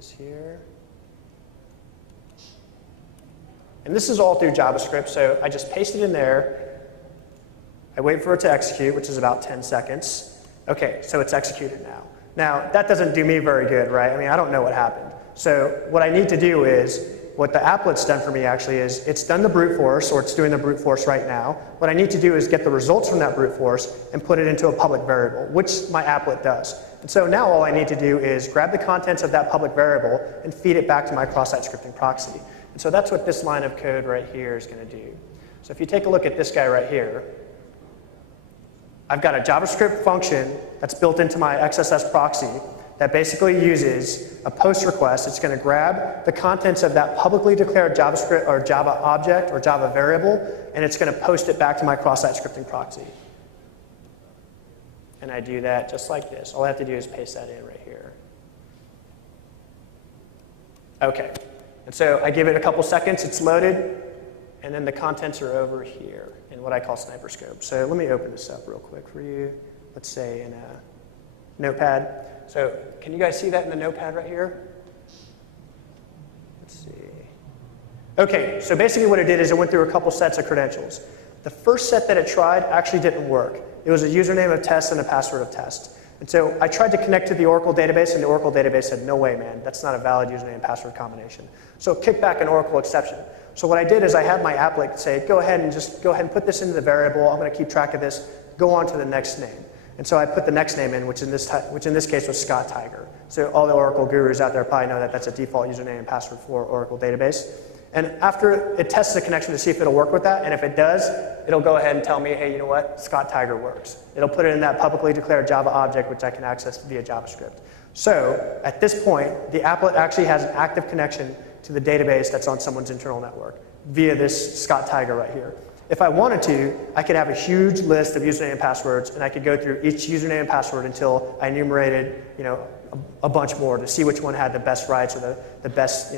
this here. And this is all through JavaScript, so I just paste it in there. I wait for it to execute, which is about 10 seconds. Okay, so it's executed now. Now, that doesn't do me very good, right? I mean, I don't know what happened. So what I need to do is, what the applet's done for me actually is, it's done the brute force, or it's doing the brute force right now. What I need to do is get the results from that brute force and put it into a public variable, which my applet does. And so now all I need to do is grab the contents of that public variable and feed it back to my cross-site scripting proxy. And so that's what this line of code right here is going to do. So if you take a look at this guy right here, I've got a JavaScript function that's built into my XSS proxy that basically uses a post request. It's going to grab the contents of that publicly declared JavaScript or Java object or Java variable, and it's going to post it back to my cross-site scripting proxy. And I do that just like this. All I have to do is paste that in right here. Okay. And so I give it a couple seconds, it's loaded, and then the contents are over here in what I call sniper scope. So let me open this up real quick for you. Let's say in a notepad. So can you guys see that in the notepad right here? Let's see. Okay, so basically what it did is it went through a couple sets of credentials. The first set that it tried actually didn't work. It was a username of test and a password of test. And so I tried to connect to the Oracle database, and the Oracle database said, no way, man, that's not a valid username and password combination. So it kicked back an Oracle exception. So what I did is I had my applet say, go ahead and put this into the variable. I'm going to keep track of this. Go on to the next name. And so I put the next name in, which in this case was Scott Tiger. So all the Oracle gurus out there probably know that that's a default username and password for Oracle database. And after it tests the connection to see if it'll work with that, and if it does, it'll go ahead and tell me, hey, you know what, Scott Tiger works. It'll put it in that publicly declared Java object, which I can access via JavaScript. So at this point, the applet actually has an active connection to the database that's on someone's internal network via this Scott Tiger right here. If I wanted to, I could have a huge list of username and passwords, and I could go through each username and password until I enumerated, a bunch more to see which one had the best rights or the best,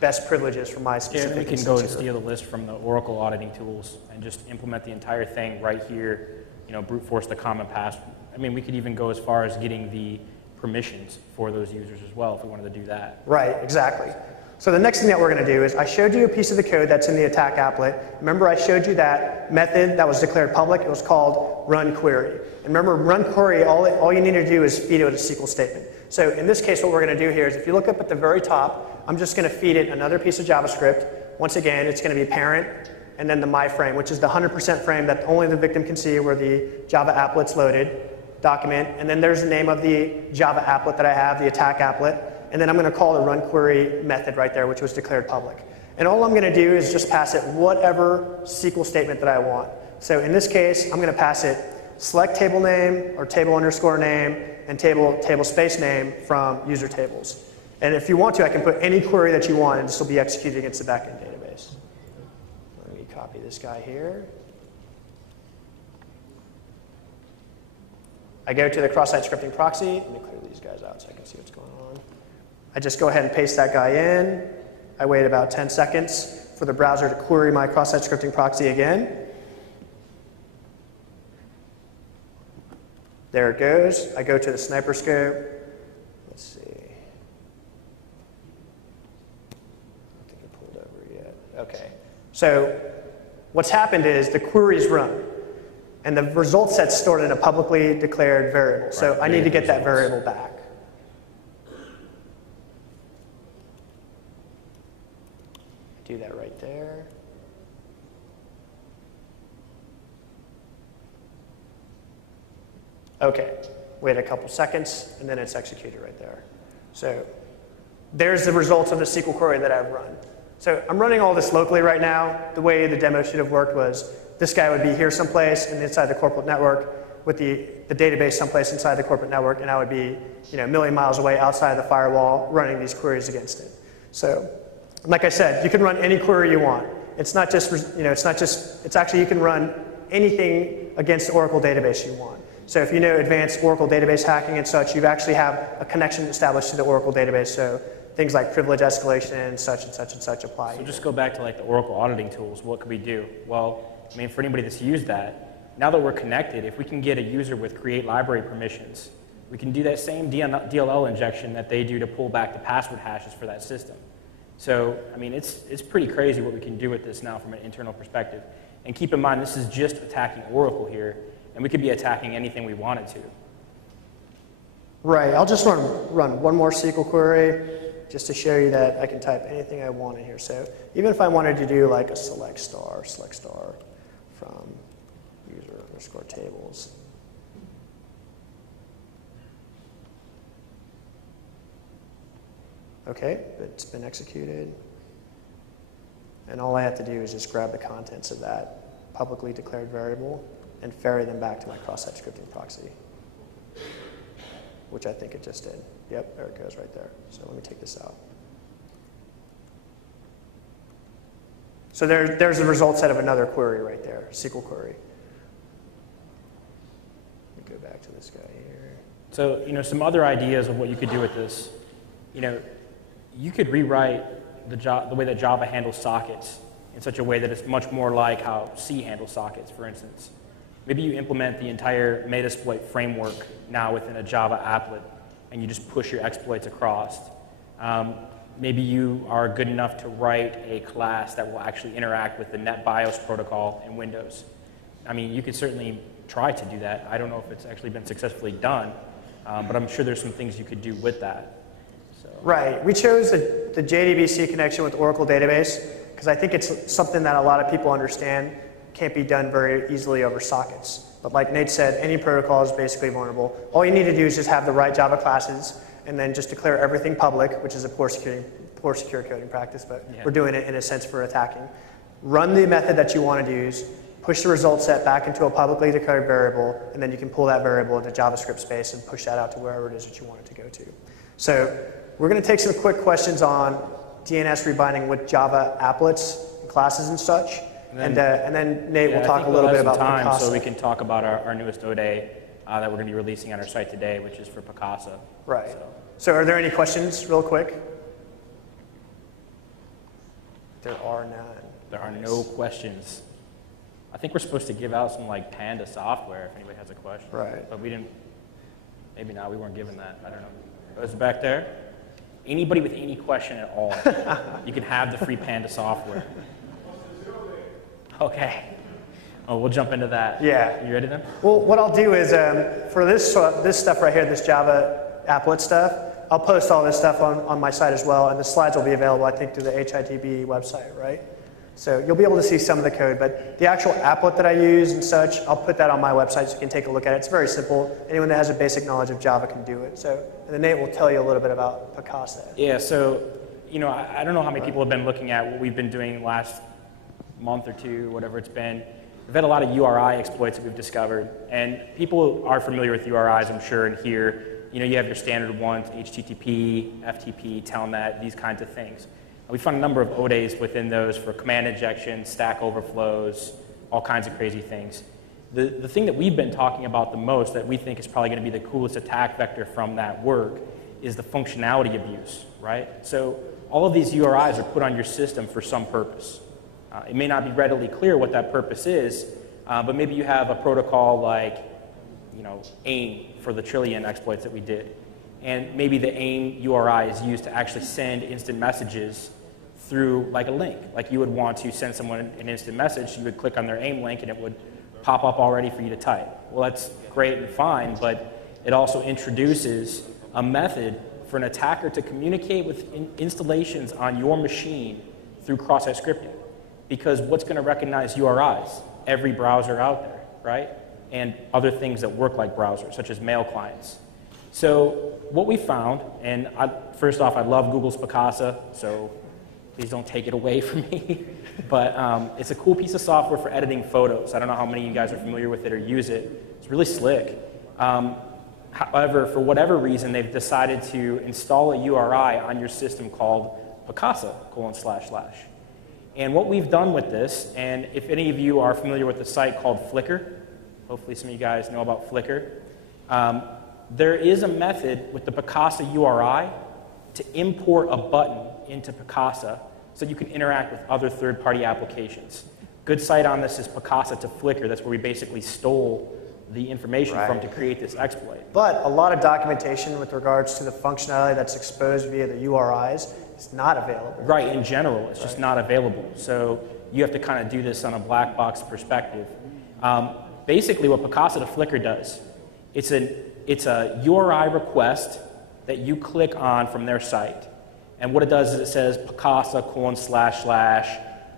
best privileges for my specific instance. Yeah, we can go and steal the list from the Oracle auditing tools and just implement the entire thing right here, brute force the common password. I mean, we could even go as far as getting the permissions for those users as well if we wanted to do that. Right, exactly. So the next thing that we're going to do is I showed you a piece of the code that's in the attack applet. Remember I showed you that method that was declared public? It was called run query. And remember, run query, all you need to do is feed it with a SQL statement. So in this case, what we're going to do here is if you look up at the very top, I'm just going to feed it another piece of JavaScript. Once again, it's going to be parent and then the my frame, which is the 100% frame that only the victim can see where the Java applet's loaded, document, and then there's the name of the Java applet that I have, the attack applet. And then I'm going to call the run query method right there, which was declared public. And all I'm going to do is just pass it whatever SQL statement that I want. So in this case, I'm going to pass it select table name or table underscore name and table space name from user tables. And if you want to, I can put any query that you want, and this will be executed against the backend database. Let me copy this guy here. I go to the cross-site scripting proxy. Let me clear these guys out so I can see what's going on. I just go ahead and paste that guy in. I wait about 10 seconds for the browser to query my cross-site scripting proxy again. There it goes. I go to the sniper scope. Let's see. I don't think I pulled over yet. Okay. So what's happened is the query's run. And the result set's stored in a publicly declared variable. So I need to get that variable back. Do that right there. Okay, wait a couple seconds, and then it's executed right there. So there's the results of the SQL query that I've run. So I'm running all this locally right now. The way the demo should have worked was this guy would be here someplace and inside the corporate network with the database someplace inside the corporate network, and I would be a million miles away outside the firewall running these queries against it. So like I said, you can run any query you want. It's not just, it's actually you can run anything against the Oracle database you want. So if you know advanced Oracle database hacking and such, you actually have a connection established to the Oracle database. So things like privilege escalation and such apply. So just go back to like the Oracle auditing tools. What could we do? Well, I mean, for anybody that's used that, now that we're connected, if we can get a user with create library permissions we can do that same DLL injection that they do to pull back the password hashes for that system. So, I mean, it's pretty crazy what we can do with this now from an internal perspective. And keep in mind, this is just attacking Oracle here, and we could be attacking anything we wanted to. Right, I'll just run one more SQL query just to show you that I can type anything I want in here. So even if I wanted to do like a select star from user_tables. Okay, it's been executed. And all I have to do is just grab the contents of that publicly declared variable and ferry them back to my cross-site scripting proxy, which I think it just did. Yep, there it goes right there. So let me take this out. So there's the result set of another query right there, SQL query. Let me go back to this guy here. So, you know, some other ideas of what you could do with this. You know, you could rewrite the way that Java handles sockets in such a way that it's much more like how C handles sockets, for instance. Maybe you implement the entire Metasploit framework now within a Java applet, and you just push your exploits across. Maybe you are good enough to write a class that will actually interact with the NetBIOS protocol in Windows. I mean, you could certainly try to do that. I don't know if it's actually been successfully done, but I'm sure there's some things you could do with that. So. Right. We chose the JDBC connection with Oracle database because I think it's something that a lot of people understand can't be done very easily over sockets. But like Nate said, any protocol is basically vulnerable. All you need to do is just have the right Java classes and then just declare everything public, which is a poor secure coding practice, but we're doing it in a sense for attacking. Run the method that you want to use, push the result set back into a publicly declared variable, and then you can pull that variable into JavaScript space and push that out to wherever it is that you want it to go to. So we're going to take some quick questions on DNS rebinding with Java applets and classes and such. And then Nate will talk a little bit about Picasa. So we can talk about our newest ODE that we're going to be releasing on our site today, which is for Picasa. Right. So are there any questions real quick? There are none. There are no questions. I think we're supposed to give out some like Panda software if anybody has a question. Right. But we didn't, maybe not, we weren't given that. I don't know. Is it back there? Anybody with any question at all, you can have the free Panda software. Okay. Oh, we'll jump into that. Yeah. You ready then? Well, what I'll do is for this stuff right here, this Java applet stuff, I'll post all this stuff on my site as well, and the slides will be available, I think, through the HITB website, right? So you'll be able to see some of the code, but the actual applet that I use and such, I'll put that on my website so you can take a look at it. It's very simple. Anyone that has a basic knowledge of Java can do it. So, and then Nate will tell you a little bit about Picasa. Yeah, so, you know, I don't know how many people have been looking at what we've been doing last month or two, whatever it's been. We've had a lot of URI exploits that we've discovered, and people are familiar with URIs, I'm sure, in here. You know, you have your standard ones, HTTP, FTP, Telnet, these kinds of things. And we found a number of ODEs within those for command injection, stack overflows, all kinds of crazy things. The thing that we've been talking about the most that we think is probably going to be the coolest attack vector from that work is the functionality abuse, right? So all of these URIs are put on your system for some purpose. It may not be readily clear what that purpose is, but maybe you have a protocol like, you know, AIM for the trillion exploits that we did. And maybe the AIM URI is used to actually send instant messages through like a link. Like you would want to send someone an instant message, you would click on their AIM link and it would pop up already for you to type. Well, that's great and fine, but it also introduces a method for an attacker to communicate with installations on your machine through cross-site scripting. Because what's going to recognize URIs? Every browser out there, right? And other things that work like browsers, such as mail clients. So what we found, and first off, I love Google's Picasa, so please don't take it away from me. But it's a cool piece of software for editing photos. I don't know how many of you guys are familiar with it or use it. It's really slick. However, for whatever reason, they've decided to install a URI on your system called Picasa, // And what we've done with this, and if any of you are familiar with the site called Flickr, hopefully some of you guys know about Flickr, there is a method with the Picasa URI to import a button into Picasa so you can interact with other third-party applications. Good site on this is Picasa to Flickr. That's where we basically stole the information from to create this exploit. But a lot of documentation with regards to the functionality that's exposed via the URIs is not available. Right, in general, it's just not available. So you have to kind of do this on a black box perspective. Basically what Picasa to Flickr does, it's a URI request that you click on from their site. And what it does is it says Picasa :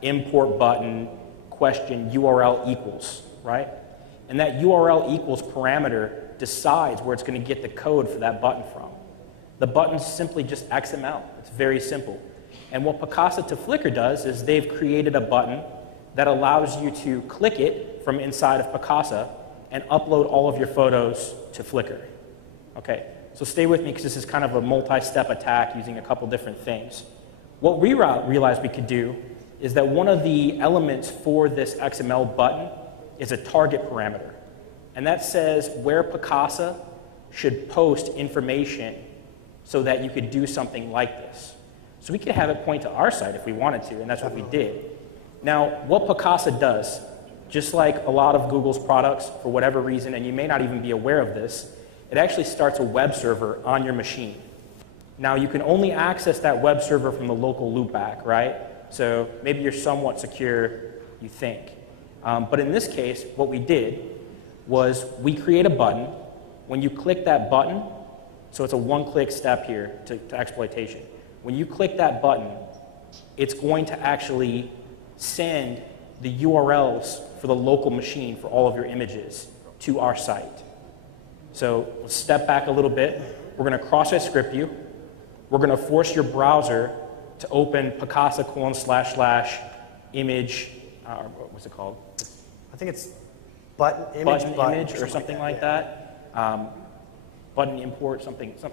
import button question URL equals, right? And that URL equals parameter decides where it's going to get the code for that button from. The button's simply just XML. It's very simple. And what Picasa to Flickr does is they've created a button that allows you to click it from inside of Picasa and upload all of your photos to Flickr. Okay, so stay with me because this is kind of a multi-step attack using a couple different things. What we realized we could do is that one of the elements for this XML button is a target parameter. And that says where Picasa should post information so that you could do something like this. So we could have it point to our site if we wanted to, and that's what we did. Now, what Picasa does, just like a lot of Google's products, for whatever reason, and you may not even be aware of this, it actually starts a web server on your machine. Now, you can only access that web server from the local loopback, right? So maybe you're somewhat secure, you think. But in this case, what we did was we create a button. When you click that button, so it's a one-click step here to exploitation. When you click that button, it's going to actually send the URLs for the local machine for all of your images to our site. So let's step back a little bit. We're going to cross-site script you. We're going to force your browser to open Picasa : image, what's it called? I think it's button image or something like that. Button import,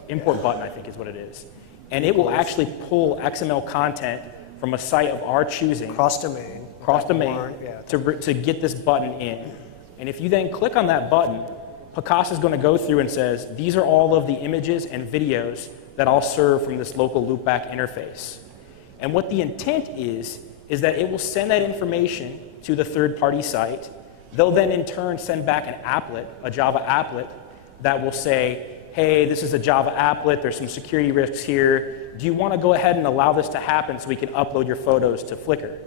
import button, I think is what it is. And it will actually pull XML content from a site of our choosing. Cross-domain. To get this button in. And if you then click on that button, Picasa is going to go through and says, these are all of the images and videos that I'll serve from this local loopback interface. And what the intent is that it will send that information to the third-party site. They'll then in turn send back an applet, a Java applet, that will say, hey, this is a Java applet, there's some security risks here. Do you want to go ahead and allow this to happen so we can upload your photos to Flickr?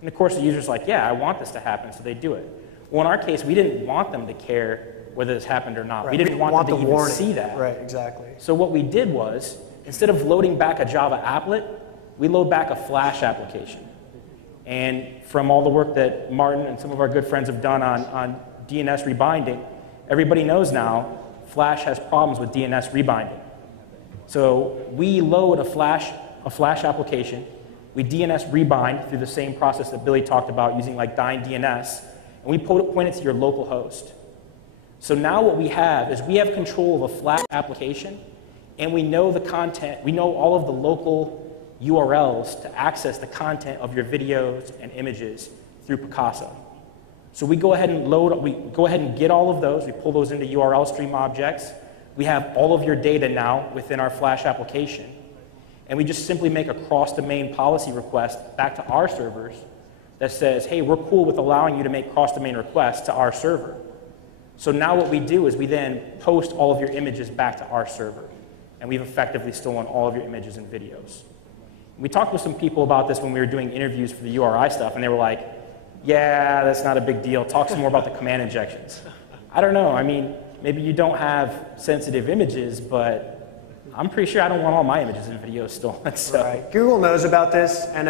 And of course the user's like, yeah, I want this to happen, so they do it. Well, in our case, we didn't want them to care whether this happened or not. Right. We didn't want them to even see that. Right, exactly. So what we did was, instead of loading back a Java applet, we load back a Flash application. And from all the work that Martin and some of our good friends have done on DNS rebinding, everybody knows now Flash has problems with DNS rebinding. So we load a Flash application, we DNS rebind through the same process that Billy talked about using like Dyn DNS, and we point it to your local host. So now what we have is we have control of a Flash application, and we know the content, we know all of the local URLs to access the content of your videos and images through Picasa. So we go ahead and get all of those, we pull those into URL stream objects. We have all of your data now within our Flash application. And we just simply make a cross-domain policy request back to our servers that says, hey, we're cool with allowing you to make cross-domain requests to our server. So now what we do is we then post all of your images back to our server. And we've effectively stolen all of your images and videos. We talked with some people about this when we were doing interviews for the URI stuff, and they were like, yeah, that's not a big deal. Talk some more about the command injections. I don't know. I mean, maybe you don't have sensitive images, but I'm pretty sure I don't want all my images and videos stolen. So. Right. Google knows about this, and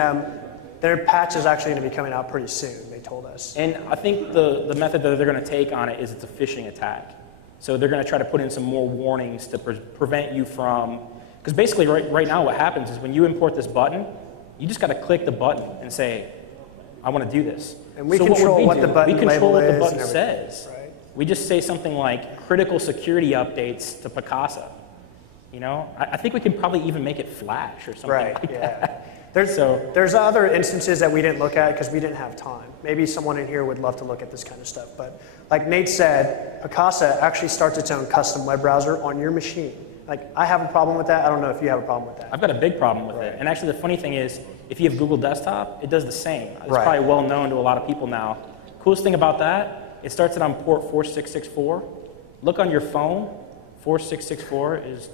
their patch is actually going to be coming out pretty soon, they told us. And I think the method that they're going to take on it is it's a phishing attack. So they're going to try to put in some more warnings to prevent you from, because basically right now what happens is when you import this button, you just got to click the button and say, I want to do this. And we control what the button label is. We control what the button says. Right. We just say something like critical security updates to Picasa. You know, I think we can probably even make it Flash or something like that. There's other instances that we didn't look at because we didn't have time. Maybe someone in here would love to look at this kind of stuff. But like Nate said, Picasa actually starts its own custom web browser on your machine. Like, I have a problem with that. I don't know if you have a problem with that. I've got a big problem with it. And actually, the funny thing is, if you have Google Desktop, it does the same. It's probably well known to a lot of people now. Coolest thing about that, It starts it on port 4664. Look on your phone. 4664 is